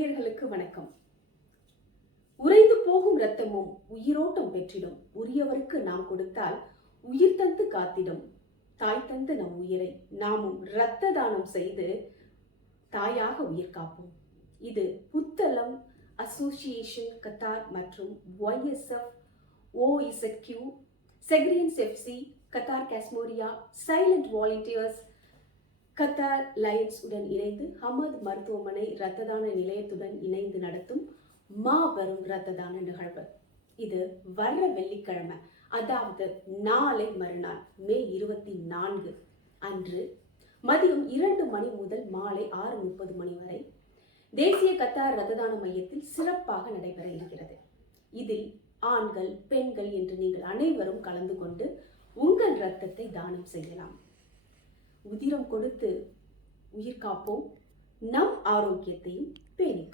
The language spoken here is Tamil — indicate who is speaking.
Speaker 1: நேயர்களுக்கு வணக்கம். உறைந்து போகும் இரத்தமும் உயிரோட்டம் பெற்றிடும். உரியவருக்கு நாம் கொடுத்தால் உயிர் தந்து காத்திடும். தாய் தந்து நம் உயிரை நாமும் இரத்த தானம் செய்து தாயாக உயிர் காப்போம். இது புத்தளம் அசோசியேஷன் கத்தார் மற்றும் ஒய்எஸ்எஃப் ஓஇசக்யூ செக்ரியன்ஸ் எஃப்சி கத்தார் காஸ்மோரியா சைலண்ட் வாலண்டியர்ஸ் கத்தார் லயன்ஸ் உடன் இணைந்து ஹமத் மருத்துவமனை இரத்த தான நிலையத்துடன் இணைந்து நடத்தும் மாபெரும் இரத்த தான நிகழ்வு. இது வர்ற வெள்ளிக்கிழமை அதாவது நாளை மறுநாள் மே இருபத்தி நான்கு அன்று மதியம் இரண்டு மணி முதல் மாலை ஆறு முப்பது மணி வரை தேசிய கத்தார் இரத்த தான மையத்தில் சிறப்பாக நடைபெற இருக்கிறது. இதில் ஆண்கள் பெண்கள் என்று நீங்கள் அனைவரும் கலந்து கொண்டு உங்கள் இரத்தத்தை தானம் செய்யலாம். உதிரம் கொடுத்து உயிர் காப்போம். நம் ஆரோக்கியத்தையும் பேணி